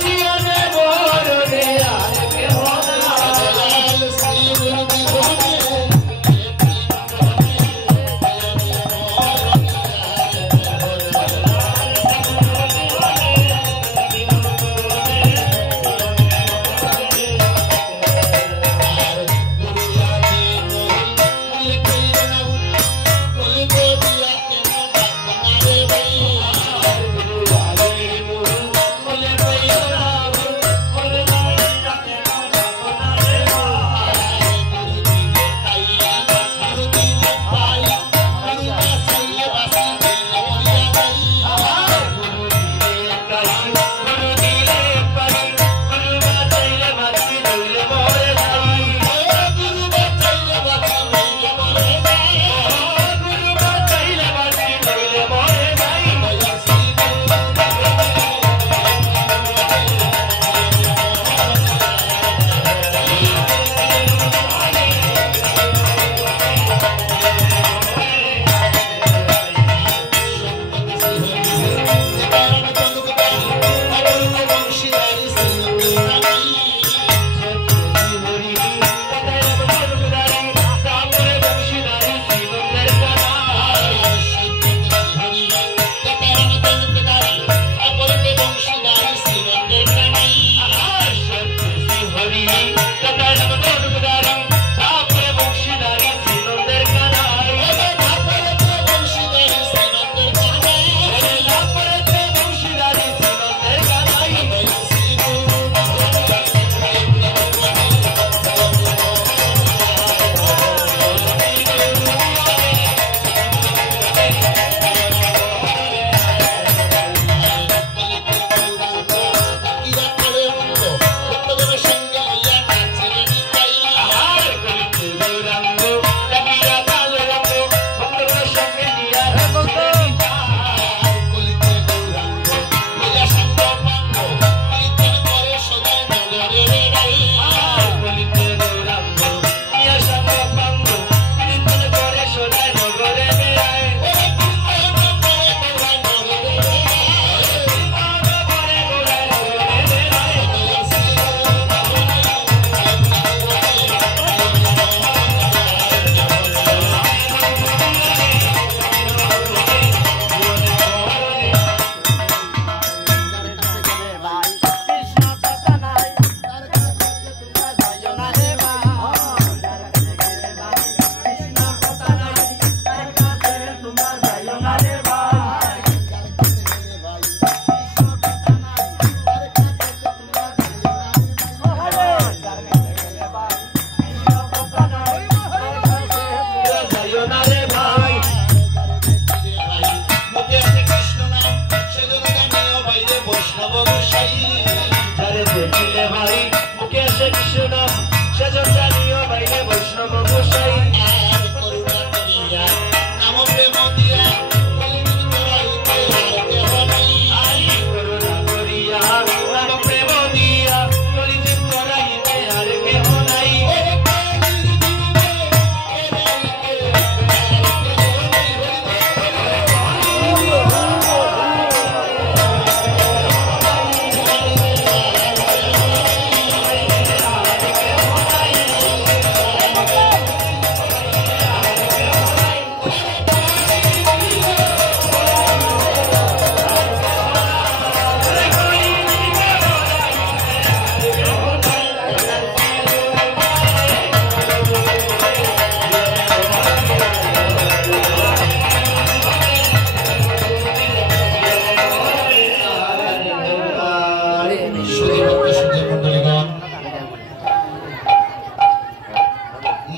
Jiya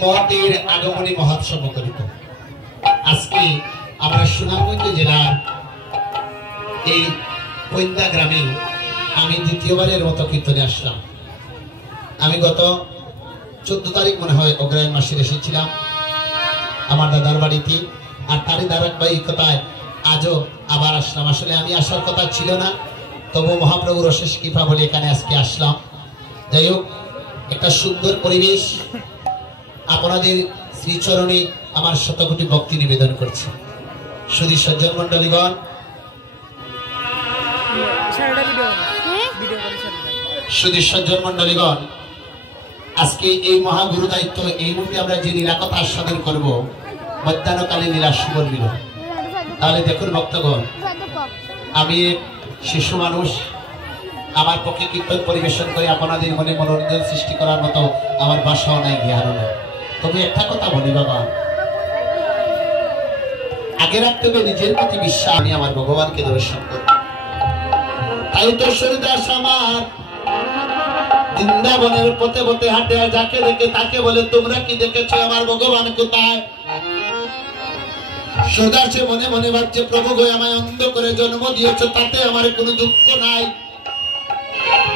মতের আগমনী মহোৎসব করিত। আজকে আমরা সুনামগঞ্জ জেলার এই পৈন্দা গ্রামে আমি দ্বিতীয়বারের মতো কীর্তনে আসলাম। আমি গত 14 তারিখ মনে হয় অগ্রহায়ণ মাসে এসেছিলাম আমার দাদার বাড়িতে, আর তারই ধারাবাহিকতায় আজও আবার আসলাম। আসলে আমি আসার কথা ছিল না, তবু মহাপ্রভুর অশেষ কৃপা বলে এখানে আজকে আসলাম। যাই হোক, একটা সুন্দর পরিবেশ, আপনাদের শ্রীচরণে আমার শতকোটি ভক্তি নিবেদন করছি। সুধী সজ্জন মন্ডলীগণ, সুধী সজ্জন মন্ডলীগণ, আজকে এই মহাগুরু দায়িত্ব এই মুহূর্তে আমরা যে লীলাকথা আস্বাদন করব, মধ্যাহ্নকালে লীলা সুবল মিলন। তাহলে দেখুন ভক্তগণ, আমি শিশু মানুষ, আমার পক্ষে কীর্তন পরিবেশন করে আপনাদের মনে মনোরঞ্জন সৃষ্টি করার মতো আমার বাসাও নাই, জ্ঞানও নাই। তবে একটা কথা বলি বাবা, আগে রাখতে হবে নিজের প্রতি বিশ্বাস। আমি আমার ভগবানকে দর্শন করব। তাই তো সূর্যদাস আমার বৃন্দাবনের পথে পথে হাঁটে, আর যাকে দেখে তাকে বলে তোমরা কি দেখেছো আমার ভগবান কোথায়? সূর্যদাসে মনে মনে ভাবছে, প্রভু গো আমায় অন্ধ করে জন্ম দিয়েছো, তাতে আমার কোনো দুঃখ নাই,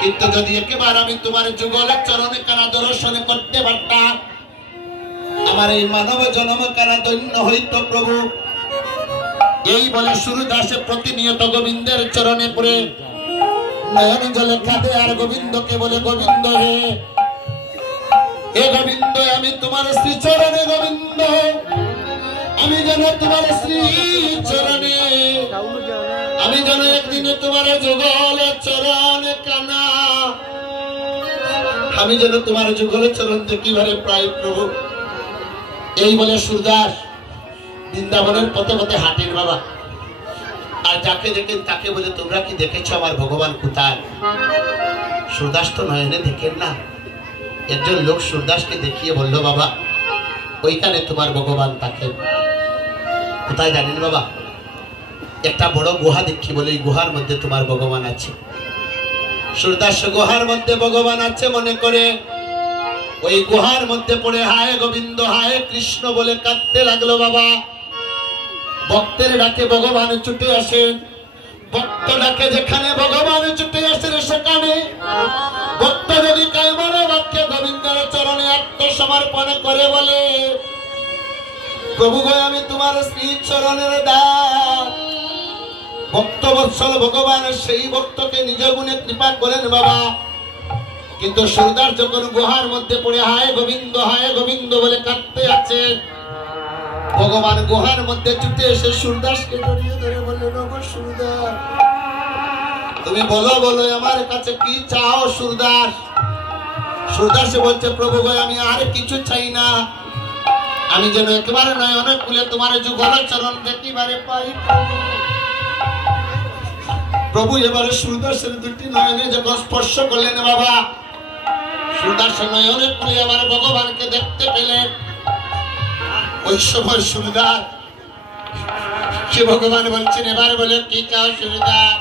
কিন্তু যদি একেবারে আমি তোমার যুগলের চরণে কানা দর্শন করতে পারতাম, আমার এই মানব জন্ম কানা ধন্য হইত প্রভু। এই বলে সূর্যদাসে প্রতিনিয়ত গোবিন্দের চরণে পড়ে নয়ন জলে কাঁদে, আর গোবিন্দকে বলে, গোবিন্দ হে, হে গোবিন্দ, আমি তোমার শ্রী চরণে, গোবিন্দ আমি যেন তোমার শ্রী চরণে, আমি যেন একদিন তোমার যুগল চরণ কানা, আমি যেন তোমার যুগল চরণ দেখিবারে প্রায় প্রভু। এই বলে সূর্যদাস বৃন্দাবনের পথে পথে হাঁটেন বাবা, আর যাকে দেখেন তাকে বলে তোমরা কি দেখেছো আমার ভগবান কোথায়? সূর্যদাস তো নয়নে দেখেন না। একজন লোক সূর্যদাসকে দেখিয়ে বললো, বাবা ওইখানে তোমার ভগবান থাকেন। কোথায় জানেন বাবা? একটা বড় গুহা দেখি বলে এই গুহার মধ্যে তোমার ভগবান আছে। সূর্যদাস গুহার মধ্যে ভগবান আছে মনে করে ওই গুহার মধ্যে পড়ে হায় গোবিন্দ হায় কৃষ্ণ বলে কাঁদতে লাগলো বাবা। ভক্তের ডাকে ভগবান ছুটে আসেন, ভক্ত ডাকে যেখানে ভগবান ছুটে আসেন সেখানে ভক্ত যদি কায়মনে বাক্যে গোবিন্দের চরণে আত্মসমর্পণ করে বলে, প্রভু গো আমি তোমার শ্রী চরণের দাস, ভক্ত বৎসল ভগবান সেই ভক্তকে নিজ গুণে কৃপা করেন বাবা। কিন্তু সূর্যদাস যখন গুহার মধ্যে পড়ে হায় গোবিন্দ বলে কাঁদতে আছে, ভগবান গুহার মধ্যে ছুটে এসে সূর্যদাসকে জড়িয়ে ধরে বললেন, ওগো সূর্যদাস তুমি বলো বলো আমার কাছে কি চাও? সূর্যদাস বলছে, প্রভু গো আমি আর কিছু চাই না, আমি যেন একেবারে নয়নে খুলে তোমার যুগল চরণ দেখিবারে পাই। প্রভু এবারে সূর্যদাসের দুটি নয়নে যখন স্পর্শ করলেন বাবা, সূর্যদাস নয়নে খুলে আবার ভগবানকে দেখতে পেলেন। ওই সময় সূর্যদাস সে ভগবান বলছেন, এবার বলে কি চাও সূর্যদাস?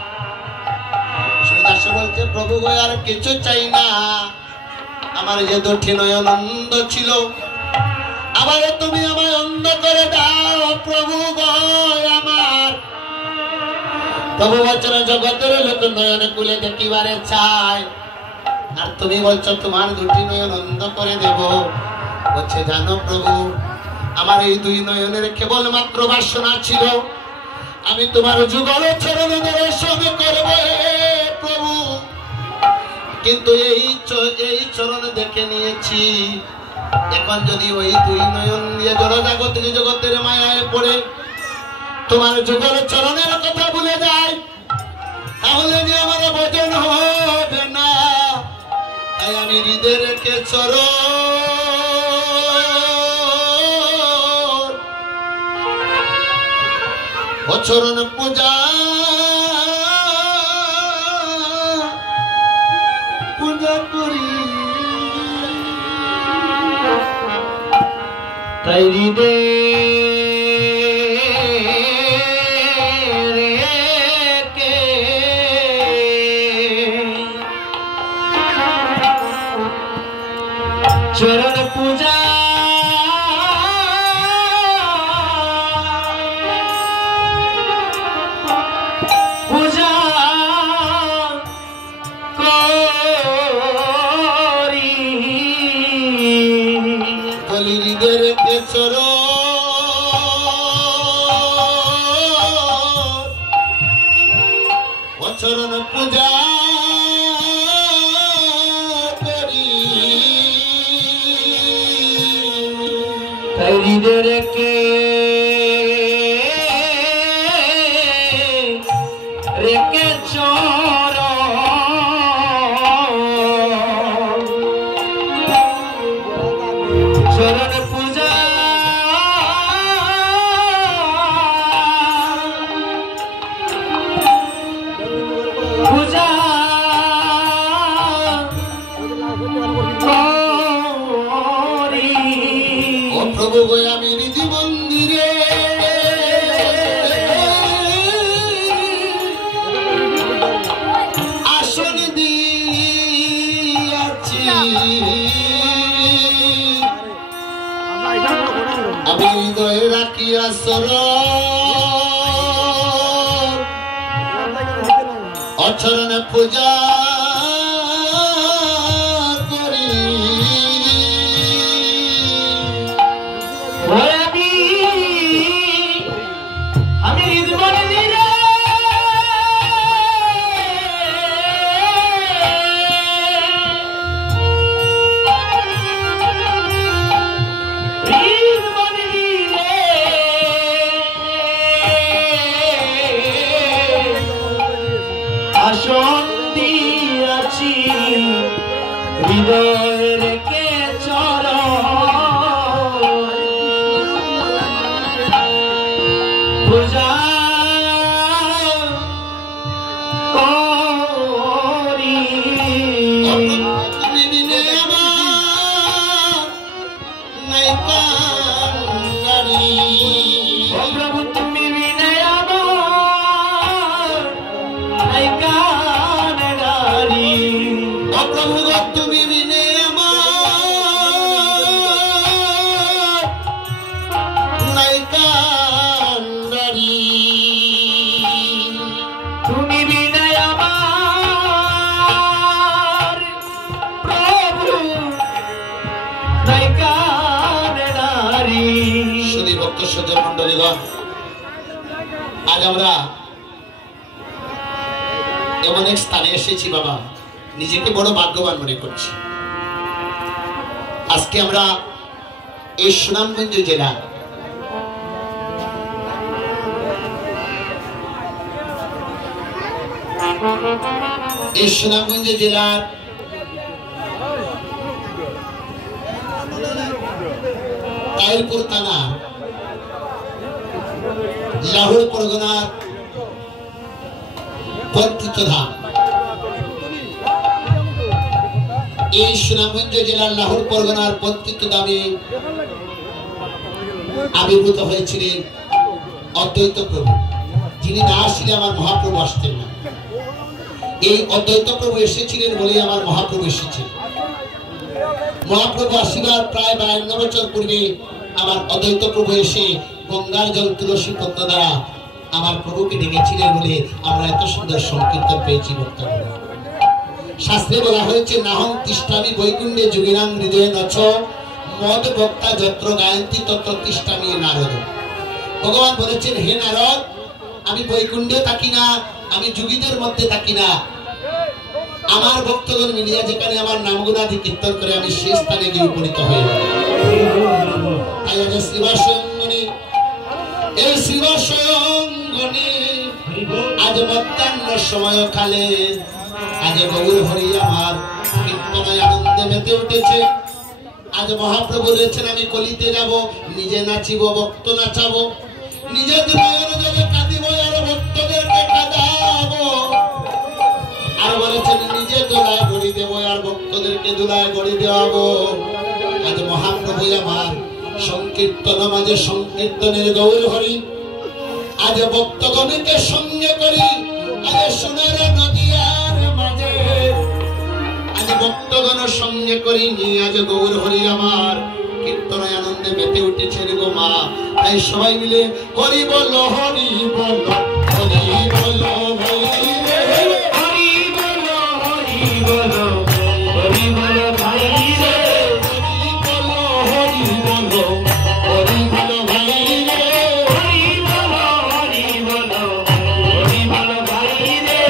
সূর্যদাস বলছে, প্রভু গো আর কিছু চাই না, আমার যে দুটি নয়ন অন্ধ ছিল আবার তুমি আমায় অন্ধ করে দাও প্রভু গো আমার। প্রভু বলছেন জগতের লোক নয়নে খুলে দেখিবারে চায়, আর তুমি বলছো তোমার দুটি নয়ন অন্ধ করে দেব। বলছে জানো প্রভু, আমার এই দুই নয়নের কেবল মাত্র বাসনা ছিল, আমি তোমার যুগল চরণে দর্শন করব প্রভু, কিন্তু এই চরণ দেখে নিয়েছি। এখন যদি ওই দুই নয়ন দিয়ে জড়জাগতিক জগতের মায়ায় পড়ে তোমার যুগল চরণের কথা ভুলে যায়, তাহলে যে আমার ভজন হবে না। তাই আমি হৃদয় রেখে চরণ পূজা করি, তাই হৃদয় চরণ পূজা পূজা করি বলি হৃদয়ের চরণ চরণ পূজা করি হৃদয়কে রেখে চরণ পূজা পূজা করি ও প্রভু গো আমি নিধি মন্দিরে আসন দিয়াছি আমি হৃদয়ে রাখিয়া অচরণে পূজা করি আমি মনে দিলে আসন দিয়াছি হৃদয় রেখে পূজা করি তুমি বিনে আমার নাই কান্নারি প্রভু তুমি বিনে আমার নাই কান্নারি প্রভু গো তুমি বিনে আমার নাই কান্নারি তুমি বিনে আমার প্রভু নাই কান্নারি শুধু ভক্ত সজ্জন মন্ডলীগণ, আজ আমরা এমন এক স্থানে এসেছি বাবা, নিজেকে বড় ভাগ্যবান মনে করছি। আজকে আমরা এই সুনামগঞ্জ জেলা জেলার তাইরপুর থানা লাহোর পরগনার পতিতধাম। এই সুনামগঞ্জ জেলার লাহোর পরগনার পতিতধামে আবির্ভূত হয়েছিলেন অদ্বৈত প্রভু, যিনি না আসলে আমার মহাপ্রভু আসতেন না। এই অদ্বৈত প্রভু এসেছিলেন বলে আমার মহাপ্রভু এসেছেন। মহাপ্রভু আসিবার প্রায় 52 বছর পূর্বে আমার অদ্বৈত প্রভু এসে গঙ্গার জল তুলসী পত্র দ্বারা আমার প্রভুকে ডেকেছিলেন বলে আমরা এত সুন্দর সংকীর্তন পেয়েছি বক্তব্য। শাস্ত্রে বলা হয়েছে নাহং তিষ্ঠামি বৈকুণ্ঠে যোগিনাং হৃদয়ে নচ মদ ভক্তা যত্র গায়ন্তী তত্র তিষ্ঠামি নারদ। ভগবান বলেছেন, হে নারদ, আমি বৈকুণ্ঠে থাকি না, আমি যোগীদের মধ্যে থাকি না, আমার ভক্তগণ মিলিয়া যেখানে আমার নামগুণাদি কীর্তন করে আমি সেই স্থানে গিয়ে উপনীত হয়ে যাব। তাই আজ শ্রীবাসঙ্গনে, এই শ্রীবাসঙ্গনে আজ মধ্যাহ্ন সময় কালে আজ গৌর হরি আমার কীর্তনায় আনন্দে মেতে উঠেছে। আজ মহাপ্রভু বলেছেন, আমি কলিতে যাব, নিজে নাচিব, ভক্ত নাচাবো, নিজে নয়ন জলে কাঁদিব আর ভক্তদেরকে কাঁদাবো। আর বলেছেন নিজে দোলায় গড়ি দেব আর ভক্তদেরকে দোলায় গড়ি দেওয়াবো। আজ মহাপ্রভু আমার সংকীর্তন মাঝে সংকীর্তনের গৌর হরি আজ ভক্তগণকে সঙ্গে করি। আজ সোনার নদীয়ার মাঝে আজ ভক্তগণ সঙ্গে করে নিয়ে আজ গৌর হরি আমার কীর্তনে আনন্দে মেতে উঠেছেন গো মা। তাই সবাই মিলে হরি বল হরি বল হরি বল হরি বল হরি বল হরি বল ভাই রে হরি বল হরি বল হরি বল ভাই রে হরি বল হরি বল হরি বল ভাই রে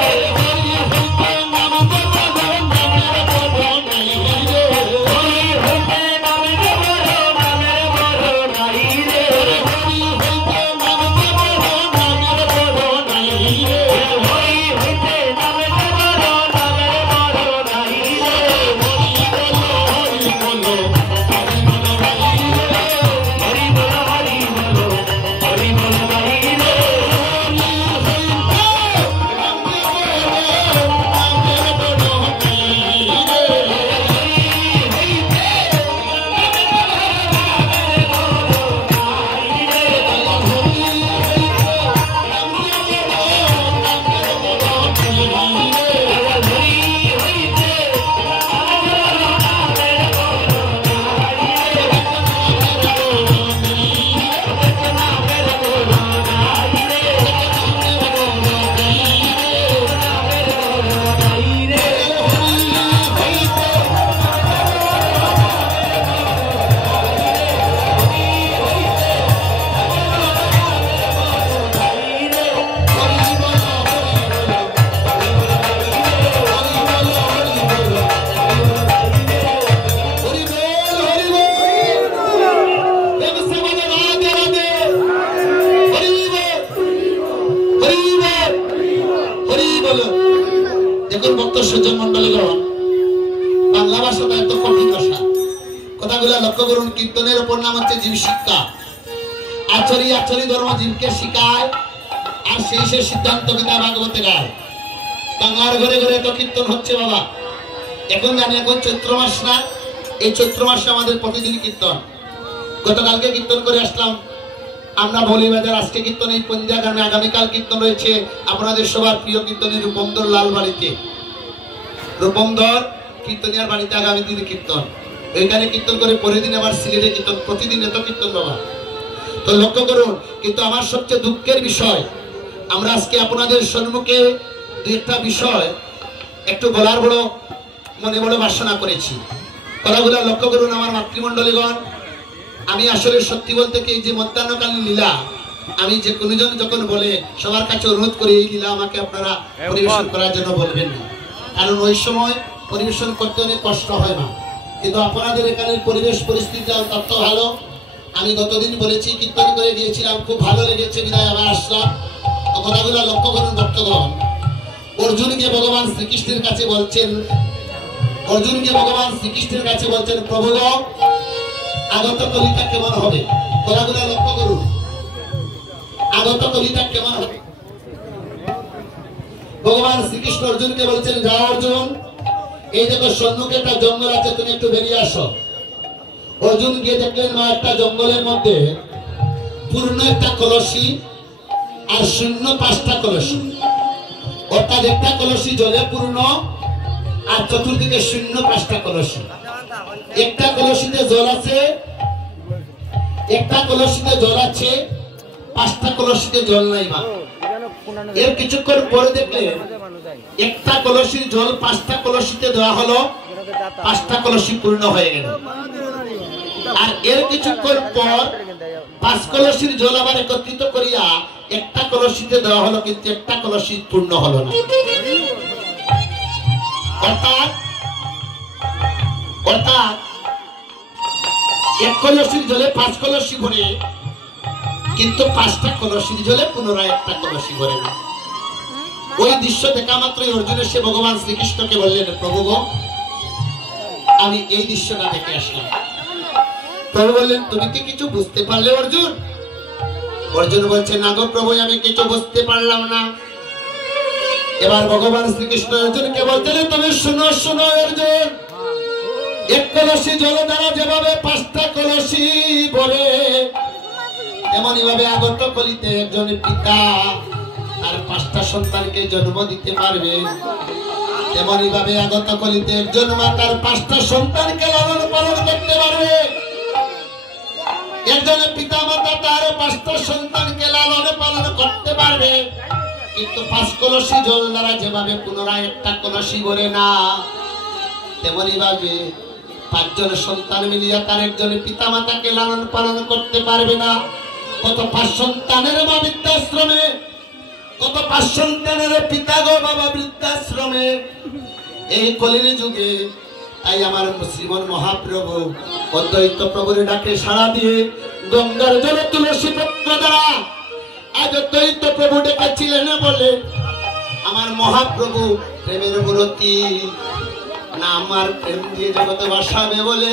নাম বল নামের বল নাই রে হরি হইতে নামে বড় নামের বড় নাই রে হরি হইতে নাম বল নামের বল নাই রে হরি হইতে নামে বড় নামের বড় নাই রে হরি বল হরি বল হরি বল হরি বল হরি বল ভাই রে দেখুন ভক্ত সজ্জন মন্ডলীগণ, বাংলা ভাষাটা এত কঠিন ভাষা, কথাগুলো লক্ষ্য করুন। কীর্তনের অপর নাম হচ্ছে জীব শিক্ষা। আচরি আচরি ধর্ম জীবকে শিখায়, আর সেই সে সিদ্ধান্ত গীতা ভাগবতে গায়। বাংলার ঘরে ঘরে এত কীর্তন হচ্ছে বাবা। এখন জানি এখন চৈত্র মাস না, এই চৈত্র মাসে আমাদের প্রতিদিন কীর্তন। গতকালকে কীর্তন করে আসলাম আমরা ভলিবাজার, আজকে কীর্তন এই পঞ্জা গ্রামে, আগামীকাল কীর্তন রয়েছে আপনাদের সবার প্রিয় কীর্তনী রূপমধর লাল বাড়িতে, রূপমধর কীর্তনিয়ার বাড়িতে আগামী দিনে কীর্তন। ওইখানে কীর্তন করে পরের দিন আবার সিলেটে কীর্তন, প্রতিদিন এত কীর্তন বাবা। তো লক্ষ্য করুন, কিন্তু আমার সবচেয়ে দুঃখের বিষয়, আমরা আজকে আপনাদের সম্মুখে দুই একটা বিষয় একটু বলার বড় মনে বড় বাসনা করেছি। কথাগুলো লক্ষ্য করুন আমার মাতৃমণ্ডলীগণ। আমি আসলে সত্যি বলতে কি, এই যে মধ্যাহ্নকালীন লীলা, আমি যে কোনজন যখন বলে সবার কাছে অনুরোধ করি এই লীলা আমাকে আপনারা পরিবেশন করার জন্য বলবেন না, কারণ ওই সময় পরিবেশন করতে অনেক কষ্ট হয় না। কিন্তু আপনাদের এখানের পরিবেশ পরিস্থিতি তত ভালো। আমি গতদিন বলেছি, কীর্তন করে গিয়েছিলাম, খুব ভালো লেগেছে, বিদায় আবার আসলাম। কথাগুলো লক্ষ্য করুন ভক্তগণ। অর্জুনকে ভগবান শ্রীকৃষ্ণের কাছে বলছেন, অর্জুনকে ভগবান শ্রীকৃষ্ণের কাছে বলছেন, প্রভু আগত কলিতা কেমন হবে? কথাগুলো লক্ষ্য করুন, আগত কলিতা কেমন হবে? ভগবান শ্রীকৃষ্ণ অর্জুনকে বলছেন, যাও অর্জুন, এই দেখো সম্মুখে একটা জঙ্গল আছে, তুমি একটু বেরিয়ে আসো। অর্জুন গিয়ে দেখলেন মা একটা জঙ্গলের মধ্যে পূর্ণ একটা কলসি আর শূন্য 5টা কলসি, অর্থাৎ একটা কলসি জলে পূর্ণ আর চতুর্দিকে শূন্য 5টা কলসি। একটা কলসিতে জল আছে, একটা কলসিতে জল আছে, 5টা কলসিতে জল নাই মা। এর কিছুক্ষণ পরে দেখলেন একটা কলসির জল 5টা কলসিতে দেওয়া হলো, 5টা কলসি পূর্ণ হয়ে গেল। আর এর কিছুক্ষণ পর 5 কলসির জল আবার একত্রিত করিয়া একটা কলসিতে দেওয়া হলো, কিন্তু একটা কলসি পূর্ণ হলো না। অর্থাৎ এক কলসির জলে 5 কলসি ভরে, কিন্তু 5টা কলসির জলে পুনরায় একটা কলসি ভরে না। ওই দৃশ্য দেখা মাত্রই অর্জুনের সে ভগবান শ্রীকৃষ্ণকে বললেন, প্রভু গো, আমি এই দৃশ্যটা দেখে আসলাম। প্রভু বললেন, তুমি কি কিছু বুঝতে পারলে অর্জুন? অর্জুন বলছে, না গো প্রভু, আমি কিছু বুঝতে পারলাম না। এবার ভগবান শ্রীকৃষ্ণ অর্জুনকে বলছেন, তুমি শুনো শুনো অর্জুন, এক কলসি জল দ্বারা যেভাবে 5টা কলসি ভরে, তেমনই ভাবে আগত কলিতে একজন পিতা তার 5টা সন্তানকে জন্ম দিতে পারবে। তেমনি ভাবে আগত কলিতে একজন মা তার 5টা সন্তানকে লালন পালন করতে পারবে। একজন পিতা মাতা তার 5টা সন্তানকে লালন পালন করতে পারবে, কিন্তু 5 কলসি জল দ্বারা যেভাবে পুনরায় একটা কলসি ভরে না, তেমনি ভাবে 5 জন সন্তান মিলিয়া তার একজন পিতা মাতাকে লালন পালন করতে পারবে না। কত 5 সন্তানের মা বৃদ্ধাশ্রমে, কত 5 সন্তানের পিতা গো বাবা বৃদ্ধাশ্রমে। এই কলির যুগে তাই আমার শ্রীমন মহাপ্রভু অদ্বৈত প্রভুর ডাকে সাড়া দিয়ে গঙ্গার জলে তুলসী পত্র দ্বারা আজ অদ্বৈত প্রভু ডেকেছিলেন বলে আমার মহাপ্রভু প্রেমের মূর্তি না আমার প্রেম দিয়ে জগতে বাসাবে বলে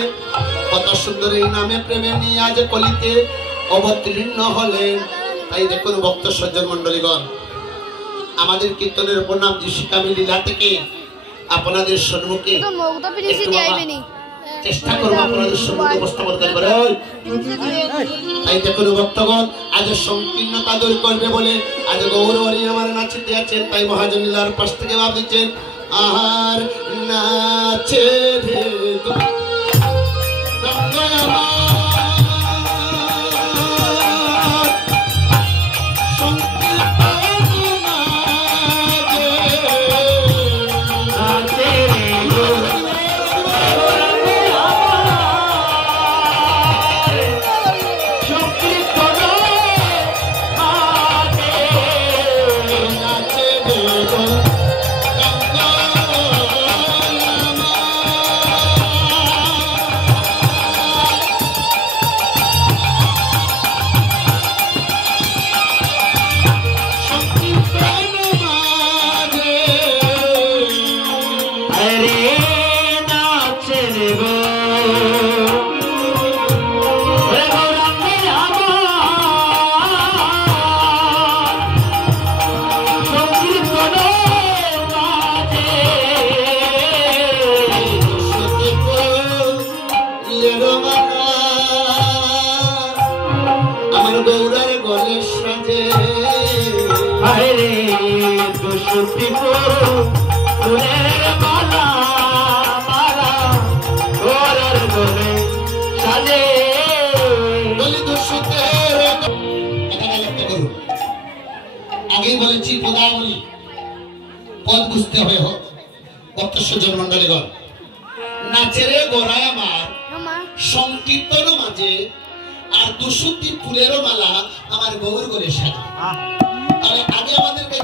কত সুন্দর এই নামে প্রেমে নিয়ে আজ কলিতে অবতীর্ণ হলেন। তাই দেখুন ভক্ত সজ্জন মন্ডলীগণ, আমাদের কীর্তনের উপর নাম যিশিকামি লীলা থেকে আপনাদের সম্মুখে চেষ্টা করবো আপনাদের সম্মুখে উপস্থাপন করবে। তাই দেখুন ভক্তগণ, আজ সংকীর্ণতা দূর করবে বলে আজ গৌরহরি আমার নাচিতে আছেন। তাই মহাজন লীলার পাশ থেকে ভাবছেন আহার নাচে রে আমার গৌরার গলে সাজে আরে দুশুতি ফুলের মালা মালা গৌরার গলে সাজে বলি দুশুতের। এখানে লক্ষ্য করুন, আগেই বলেছি পদাবলী পদ বুঝতে হবে হোক। ভক্ত সজ্জন মন্ডলীগণ, নাচেরে গোড়ায় আমার সংকীর্তন মাঝে আর 200টি ফুলেরও মালা আমার গৌর করে সাজে। তাহলে আগে আমাদেরকে